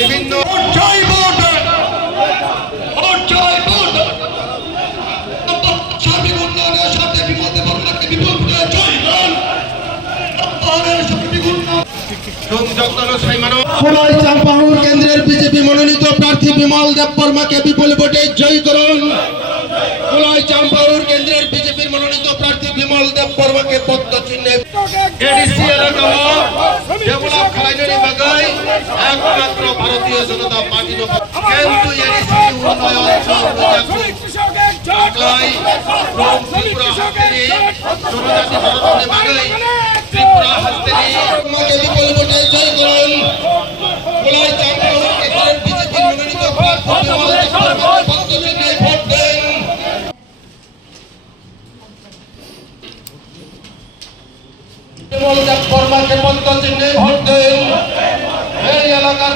বিভিন্ন সার্বিক উন্নয়নের সাথে বিমতে বর্মাকে বিপুল ভোটে জয়গান। চাঁপাউর কেন্দ্রের বিজেপি মনোনীত প্রার্থী বিমল দেব বর্মাকে বিপুল ভোটে জয়ী করুন। চাঁপাউর কেন্দ্রের বিজেপির মনোনীত প্রার্থী বিমল দেব বর্মাকে পদ্ম চিহ্নে এডিসি এলাকা ডেভেলপ খালাইনারি বাগাই একমাত্র ভারতীয় জনতা পার্টি কিন্তু এডিসি ত্রিপুরা হাস্তেনি বিপুল ভোটে জয় করুন। চাঁপাউর কেন্দ্রের বিজেপির মনোনীত প্রার্থী বিমল দেব বর্মাকে পদ্ম চিহ্নে ভোট দেন। বিমল দেব বর্মাকে পদ্ম চিহ্নে ভোট দেন। এই এলাকার